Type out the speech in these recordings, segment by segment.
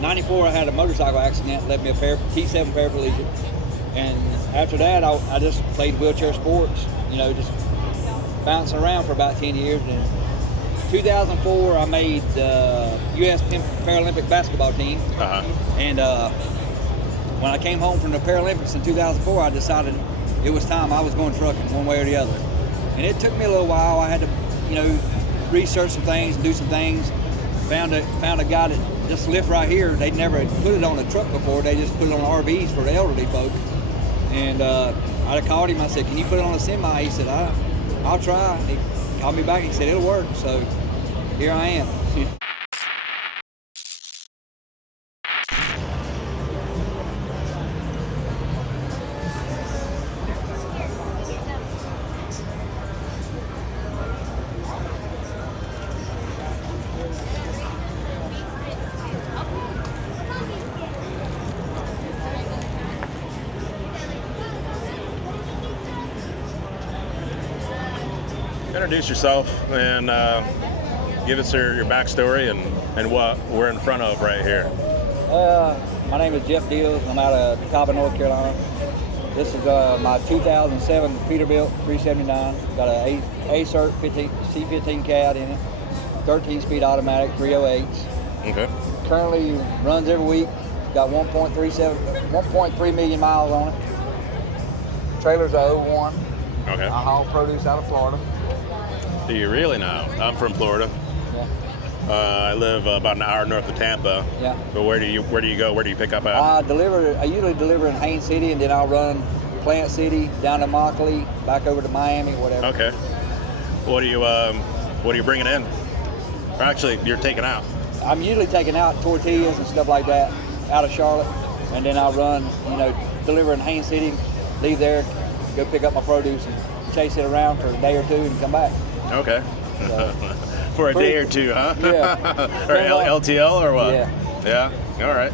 '94, I had a motorcycle accident, left me a T7 paraplegic. And after that, I just played wheelchair sports, just bouncing around for about 10 years. And 2004, I made the U.S. Paralympic basketball team. And when I came home from the Paralympics in 2004, I decided it was time I was going trucking one way or the other. And it took me a little while. I had to, research some things, do some things. Found a guy that just lived right here. They'd never put it on a truck before. They just put it on RVs for the elderly folk. And I called him. I said, "Can you put it on a semi?" He said, "I'll try." He called me back. He said, "It'll work." So here I am. Introduce yourself and give us your backstory and what we're in front of right here. My name is Jeff Dills. I'm out of DeKalb, North Carolina. This is my 2007 Peterbilt 379. Got a A-Cert C15 CAD in it, 13-speed automatic 308s. Okay. Currently runs every week. Got 1.3 million miles on it. Trailer's a 01. Okay. I haul produce out of Florida. Do you really now? I'm from Florida. Yeah. I live about an hour north of Tampa. Yeah. But where do you go? Where do you pick up at? I usually deliver in Haines City, and then I'll run Plant City down to Immokalee, back over to Miami, whatever. Okay. What are you bringing in? Or actually, you're taking out. I'm usually taking out tortillas and stuff like that out of Charlotte, and then I'll run, deliver in Haines City, leave there, go pick up my produce and chase it around for a day or two and come back. Okay. So, for a day or two, huh? Yeah. Or LTL or what? Yeah. Yeah? All right.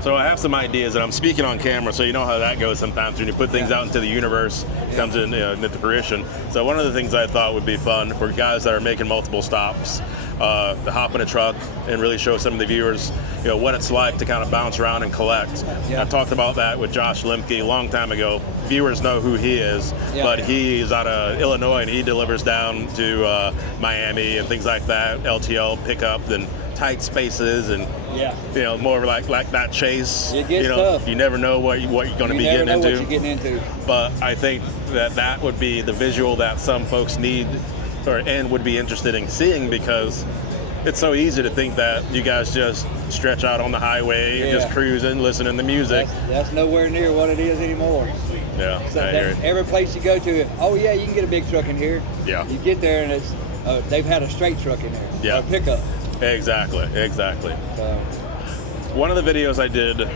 So I have some ideas, and I'm speaking on camera, so you know how that goes sometimes when you put things out into the universe, it comes into fruition. So one of the things I thought would be fun for guys that are making multiple stops, to hop in a truck and really show some of the viewers, what it's like to kind of bounce around and collect. Yeah. I talked about that with Josh Lemke a long time ago. Viewers know who he is, but he is out of Illinois and he delivers down to Miami and things like that, LTL pickup and tight spaces and more like that chase. It gets tough. You never know what you're going to be getting into. What you're getting into. But I think that would be the visual that some folks need and would be interested in seeing, because it's so easy to think that you guys just stretch out on the highway and just cruising, listening to music. That's nowhere near what it is anymore. Yeah, So I hear it. every place you go to, you can get a big truck in here. Yeah. You get there and it's they've had a straight truck in there. Yeah. A pickup. Exactly. So, one of the videos I did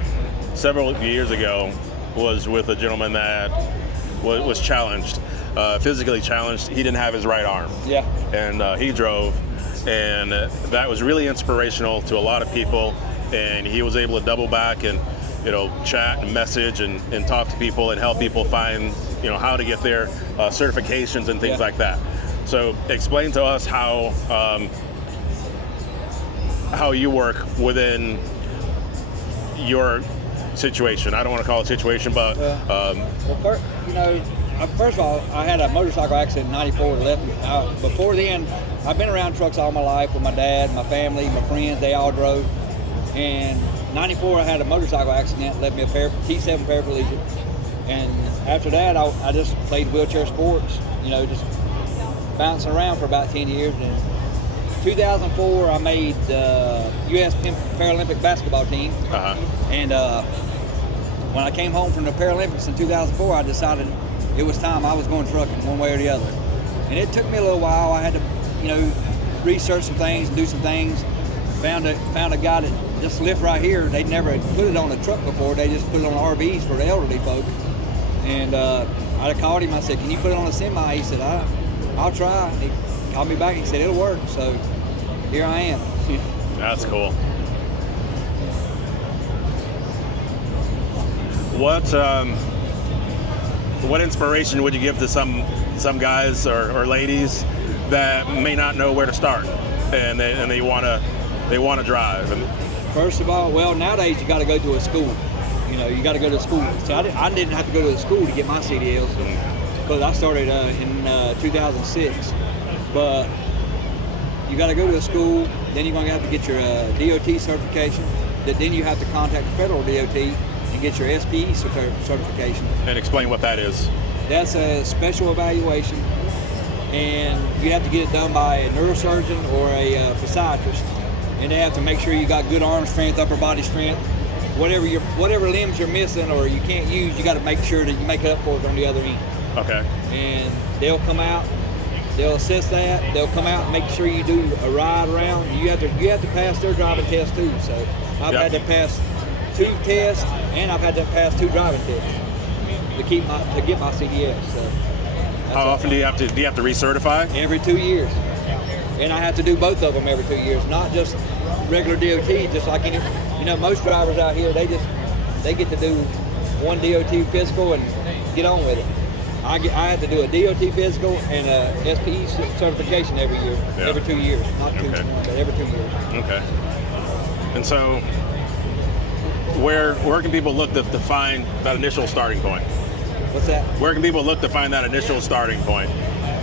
several years ago was with a gentleman that was challenged, physically challenged. He didn't have his right arm. Yeah. And he drove, and that was really inspirational to a lot of people. And he was able to double back and chat and message and talk to people and help people find how to get their certifications and things like that. So explain to us how you work within your situation. I don't want to call it situation, but first of all, I had a motorcycle accident in '94 that left me. Before then, I've been around trucks all my life with my dad, my family, my friends. They all drove. And '94, I had a motorcycle accident, left me a T7 paraplegic. And after that, I just played wheelchair sports, just bouncing around for about 10 years. And 2004, I made the U.S. Paralympic basketball team. And when I came home from the Paralympics in 2004, I decided it was time I was going trucking one way or the other. And it took me a little while. I had to, research some things, do some things. Found a guy that just lived right here. They'd never put it on a truck before. They just put it on RVs for the elderly folk. And I called him. I said, "Can you put it on a semi?" He said, "I'll try." He called me back. He said, "It'll work." So here I am. That's cool. What inspiration would you give to some guys or ladies that may not know where to start, and they want to they want to drive? And First of all, well, nowadays you got to go to a school. You know, you got to go to school. So I didn't have to go to a school to get my CDLs because I started in 2006. But you got to go to a school. Then you're going to have to get your DOT certification. Then you have to contact the federal DOT and get your SPE certification. And explain what that is. That's a special evaluation, and you have to get it done by a neurosurgeon or a physiatrist. And they have to make sure you got good arm strength, upper body strength. Whatever limbs you're missing or you can't use, you got to make sure that you make it up for it on the other end. Okay. And they'll come out, they'll assess that, they'll come out and make sure you do a ride around. You have to pass their driving test too. So I've had to pass 2 tests, and I've had to pass 2 driving tests to get my CDL. So how often do you have to recertify? Every 2 years. And I have to do both of them every 2 years, not just regular DOT, just like most drivers out here, they get to do one DOT physical and get on with it. I have to do a DOT physical and a SPE certification every year, every 2 years, not 2, but every 2 years. Okay. And so, where can people look to find that initial starting point? What's that? Where can people look to find that initial starting point?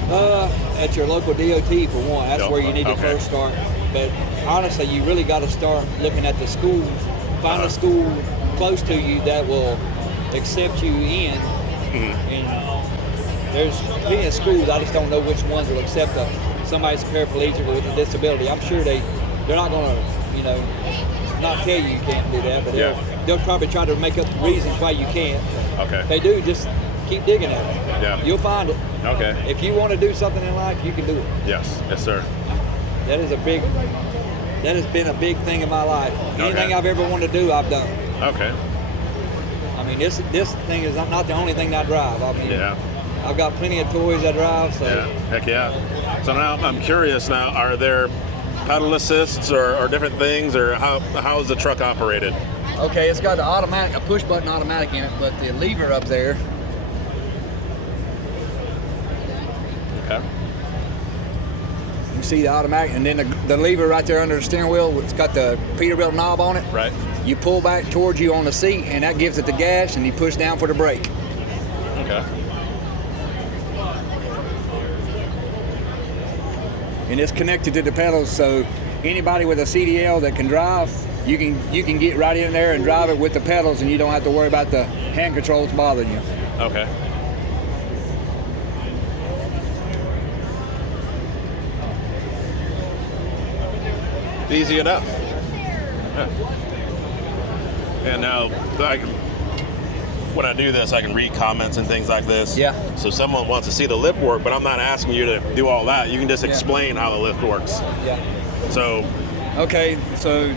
At your local DOT for one. That's where you need to first start. But honestly, you really got to start looking at the schools. Find a school close to you that will accept you in. And there's plenty of schools. I just don't know which ones will accept somebody's paraplegic with a disability. I'm sure they're not going to, not tell you can't do that, but they'll probably try to make up reasons why you can't. Okay. They do. Just keep digging at it. Yeah. You'll find it. Okay. If you want to do something in life, you can do it. Yes, sir. That has been a big thing in my life. Anything I've ever wanted to do, I've done. Okay. I mean, this thing is not the only thing that I drive. I mean, I've got plenty of toys I drive. So. Yeah. Heck yeah. So now I'm curious. Now, are there pedal assists or different things, or how is the truck operated? Okay, it's got a push button automatic in it, but the lever up there. Okay. You see the automatic, and then the lever right there under the steering wheel, it's got the Peterbilt knob on it. Right. You pull back towards you on the seat, and that gives it the gas, and you push down for the brake. Okay. And it's connected to the pedals, so anybody with a CDL that can drive, you can get right in there and drive it with the pedals, and you don't have to worry about the hand controls bothering you. Okay. Easy enough. Yeah. And now, when I do this, I can read comments and things like this. Yeah. So someone wants to see the lift work, but I'm not asking you to do all that. You can just explain how the lift works. Yeah. So. Okay, so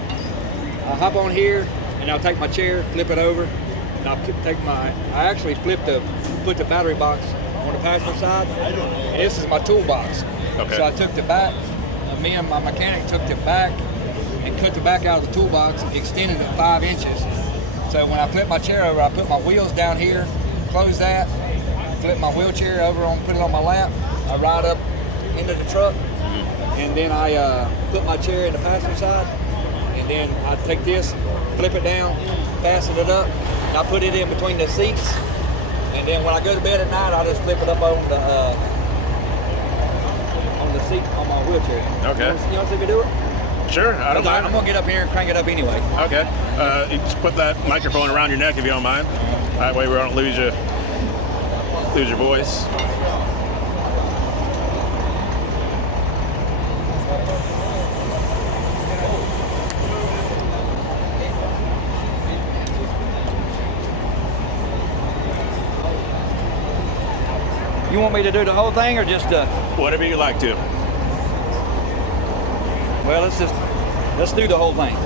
I'll hop on here, and I'll take my chair, flip it over, and I actually put the battery box on the passenger side, and this is my toolbox. Okay. So I took the back, me and my mechanic took the back and cut the back out of the toolbox, extended it 5 inches. So when I flip my chair over, I put my wheels down here, close that, flip my wheelchair over, put it on my lap, I ride up into the truck, and then I put my chair in the passenger side, and then I take this, flip it down, fasten it up, and I put it in between the seats, and then when I go to bed at night, I just flip it up on the seat on my wheelchair. Okay. You want to see me do it? Sure, I don't mind. I'm gonna get up here and crank it up anyway. Okay. You just put that microphone around your neck if you don't mind. That way we don't lose your voice. You want me to do the whole thing or just Whatever you like to. Well, let's do the whole thing.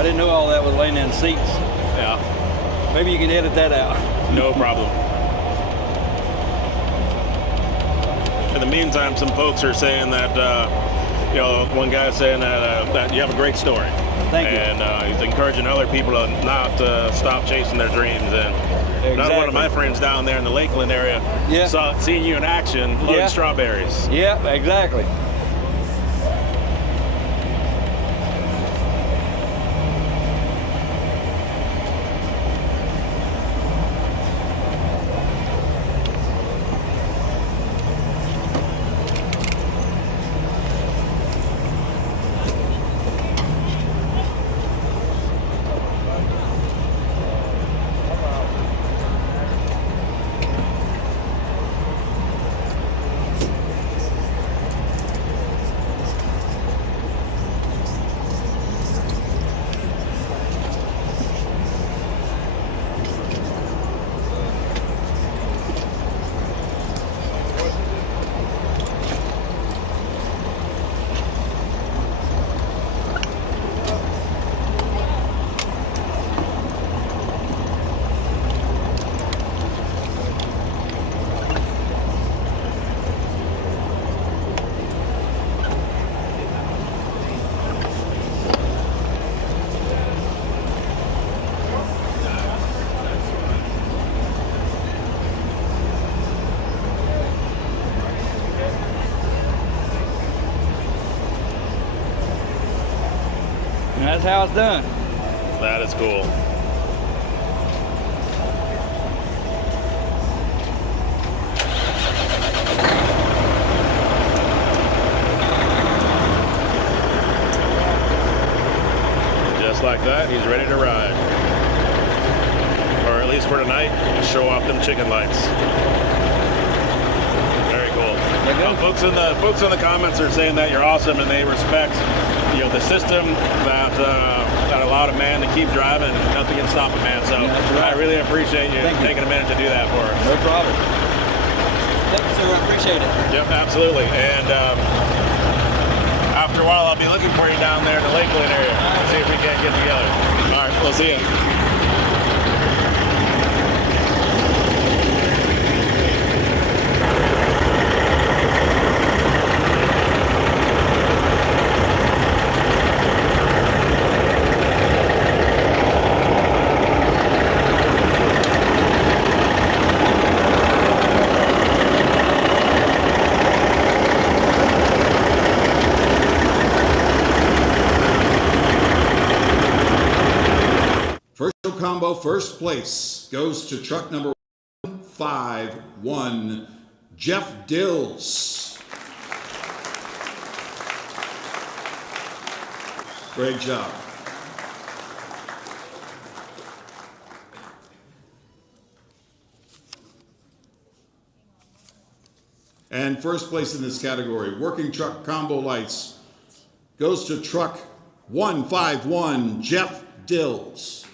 I didn't know all that was laying in the seats. Yeah. Maybe you can edit that out. No problem. In the meantime, some folks are saying that, one guy's saying that you have a great story. Thank you. And he's encouraging other people to not stop chasing their dreams. And another one of my friends down there in the Lakeland area seeing you in action loading strawberries. Yeah, exactly. And that's how it's done. That is cool. Just like that, he's ready to ride. Or at least for tonight, show off them chicken lights. Very cool. Folks in the comments are saying that you're awesome and they respect the system that allowed a man to keep driving. Nothing can stop a man. So I really appreciate you taking a minute to do that for us. No problem. Thank you, sir. I appreciate it. Yep, absolutely. And after a while, I'll be looking for you down there in the Lakeland area. See if we can't get together. All right, we'll see you. Combo first place goes to truck number 151, Jeff Dills. Great job. And first place in this category, working truck combo lights, goes to truck 151, Jeff Dills.